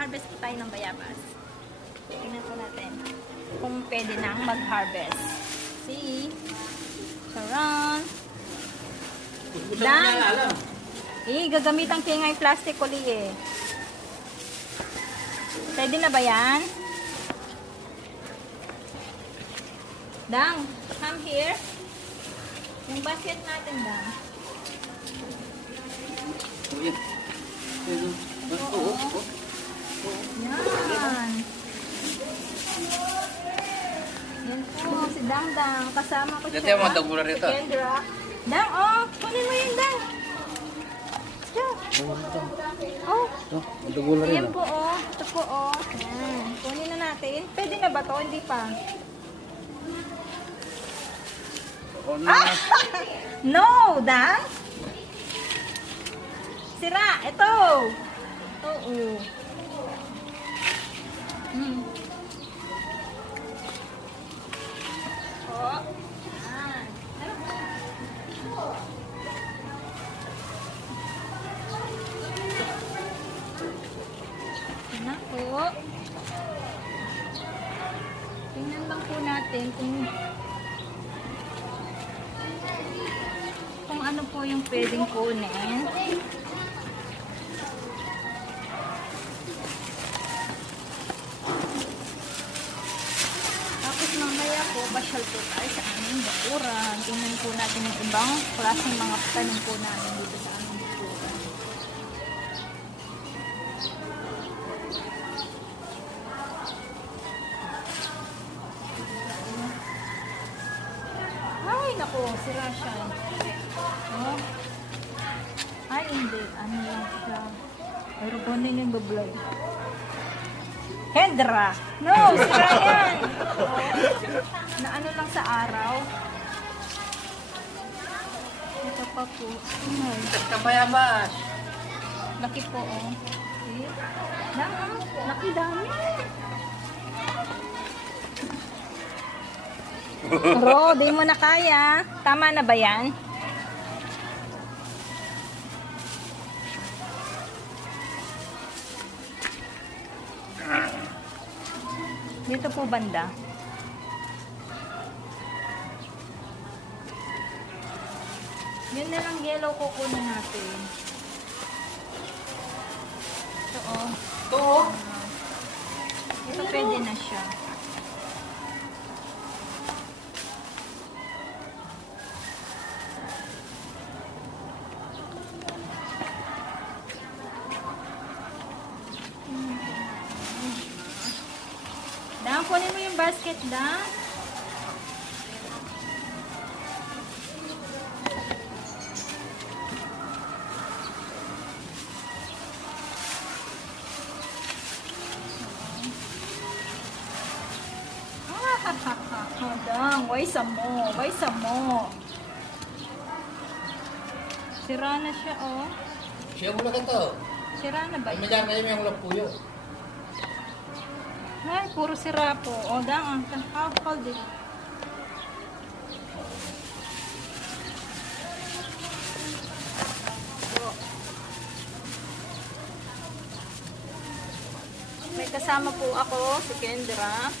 mag-harvest po tayo ng bayabas. Tingnan po natin kung pwede nang mag-harvest. See? Sharon. Dan. Gagamitan kayo nga yung plastic uli eh. Pwede na ba yan? Dang, come here. Yung basket natin, Dang. Yan. Yan po, si Dang Dang. Kasama ko siya. Si Kendra. Dang, oh. Kunin mo yun, Dang. Oh. Ayan po, oh. Ito po, oh. Yan. Kunin na natin. Pwede na ba to? Hindi pa. Ah! No, Dang. Sira. Ito. Oo. Oh. Yan. Tingnan po. Tingnan lang po natin kung ano po yung pwedeng kunin. Tapos mamaya po, basyal po tayo sa aming bakuran. Tingnan po natin yung ibang klaseng mga tanim po namin dito sa aming bakuran. Ay, naku, sira siya. Oh. Ay, hindi. Ano lang siya. Pero po na yung bablog. Kendra! No, sira yan! Na ano lang sa araw. Ito pa po. Kabayabas. Laki po, oh. See? Laki dami. Ro, di mo na kaya. Tama na ba yan? Dito po banda. Yun na lang yellow kukunin natin. Ito, oh. Ito. Ito pwede na siya. Dang, kunin mo yung basket, Dang. Dang, why some more? Why some more? Sira na siya, oh. Siya mula ka to. Sira na ba? Ay, madyan kayo may ulang puyo. Ay, puro sira po. O, Dang, hold it. May kasama po ako, si Kendra.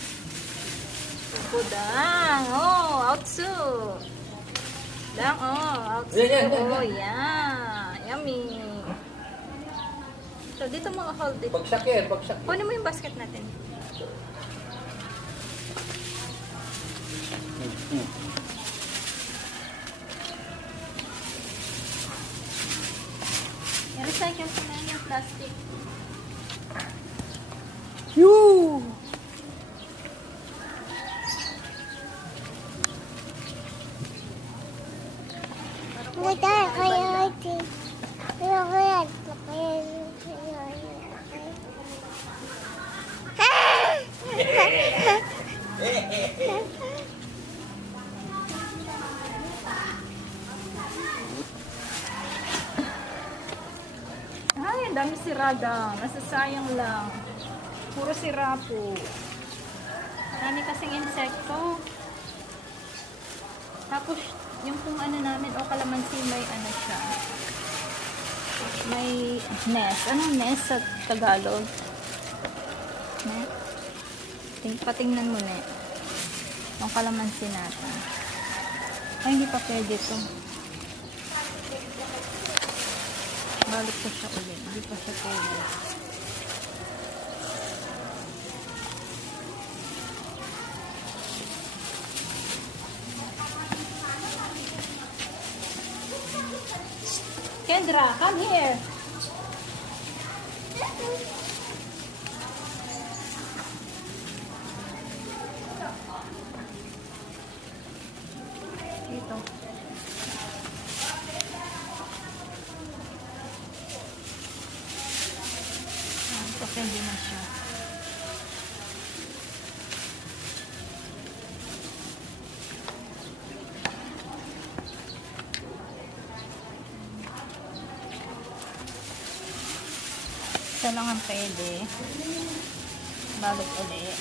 Ito, Dang. Oh, outsu. Dang, oh, outsu. Oh, yeah. Yummy. So, dito mga hold it. Bagsak yan, bagsak. Kunin mo yung basket natin. I-recycle ko na yung plastic. Yoo! Ay, ang dami sirada. Nasasayang lang. Puro sira po. Dami kasing insekto. Tapos, yung kung ano namin, o kalamansi, may ano siya. May nest. Anong nest sa Tagalog? Ne? Patingnan mo na. Ang kalamansi natin. Ay, hindi pa pwede ito. Balik ko siya ulit. Hindi pa siya pwede. Kendra, come here. Dito. Ito pwede na siya. Isa lang ang pwede. Balot ulit.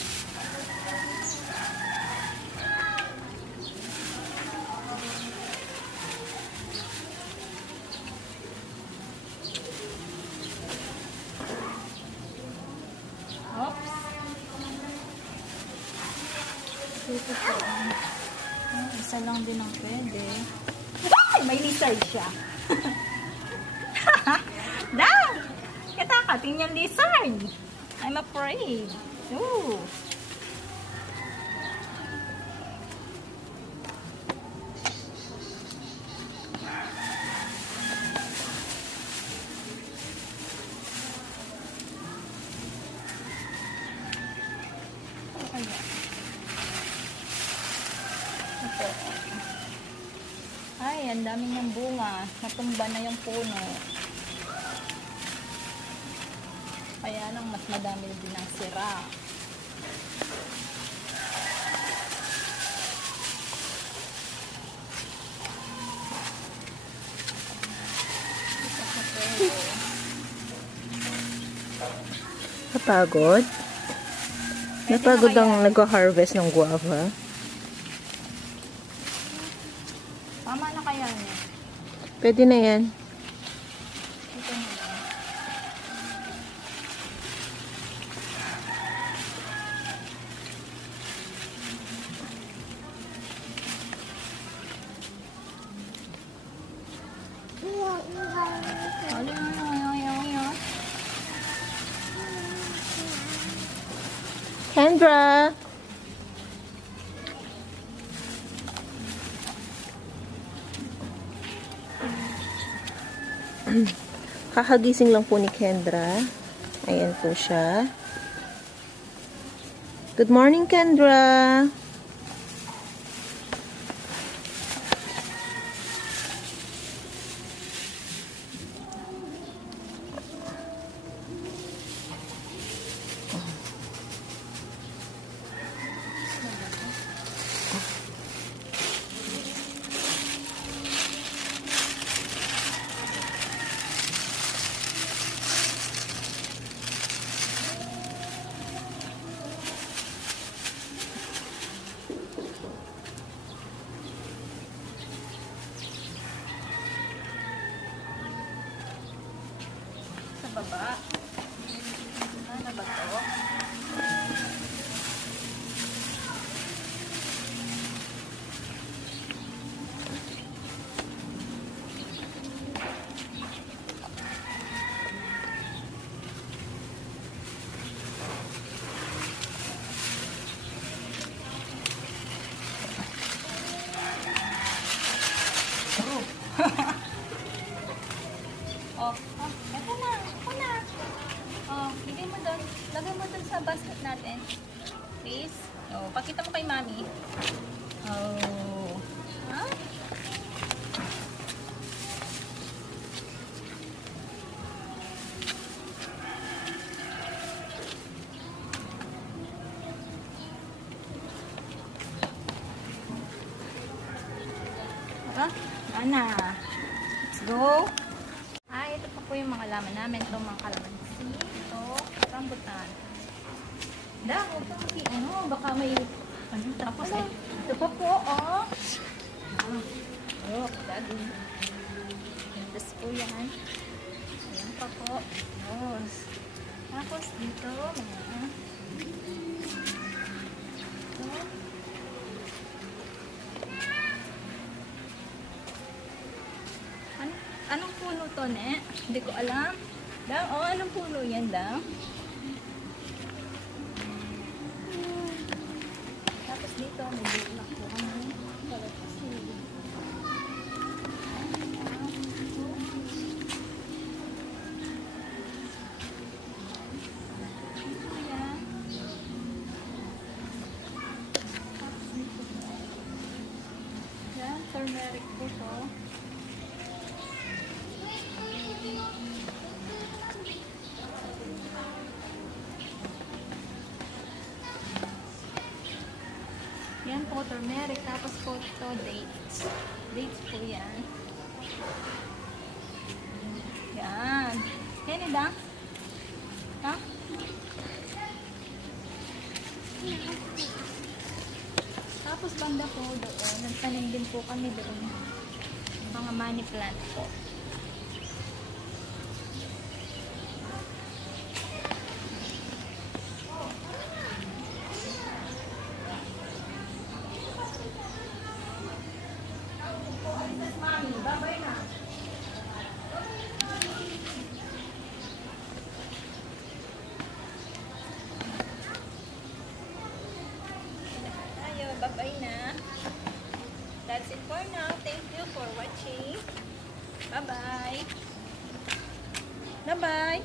Oops. Dito po. Isa lang din ang pwede. Ay! May lizard siya. Dang! Katakating yung lizard. I'm afraid. Ooh. Ay, ang dami ng bunga. Natumba na yung puno. Kaya lang mas madami din ang sira. Napagod? Napagod ang nag-harvest ng guava. Tama na kaya niya. Pwede na yan. Ito na lang. Kendra! Kakagising lang po ni Kendra. Ayan po siya. Good morning, Kendra! Sa baba. Ano ba to? Oh, eto na, eto na. Oh, lagay mo doon. Lagay mo doon sa basket natin. Please. Oh, pakita mo kay Mami. Oh. Ha? Tara, Ana. Let's go. Ito pa po yung mga laman namin. Ito mga kalamansi. Ito, rambutan. Huwag kang ano, baka may, ano, tapos ito pa po, oh. Oh, daddy. Tapos po yan. Ayan pa po. Tapos dito, mga to, ne? Hindi ko alam. Dang, oh, anong puno yan, Dang? Tapos dito, may bulak po kami. Kalapasi. Yan, turmeric po to. Yan po, turmeric. Tapos po ito, dates. Dates po yan. Yan. Yan, Ida? Ha? Tapos banda po doon, nagtanim din po kami doon. Mga money plant po. Mami, babay na. Tayo, babay na. That's it for now. Thank you for watching. Bye-bye. Bye-bye.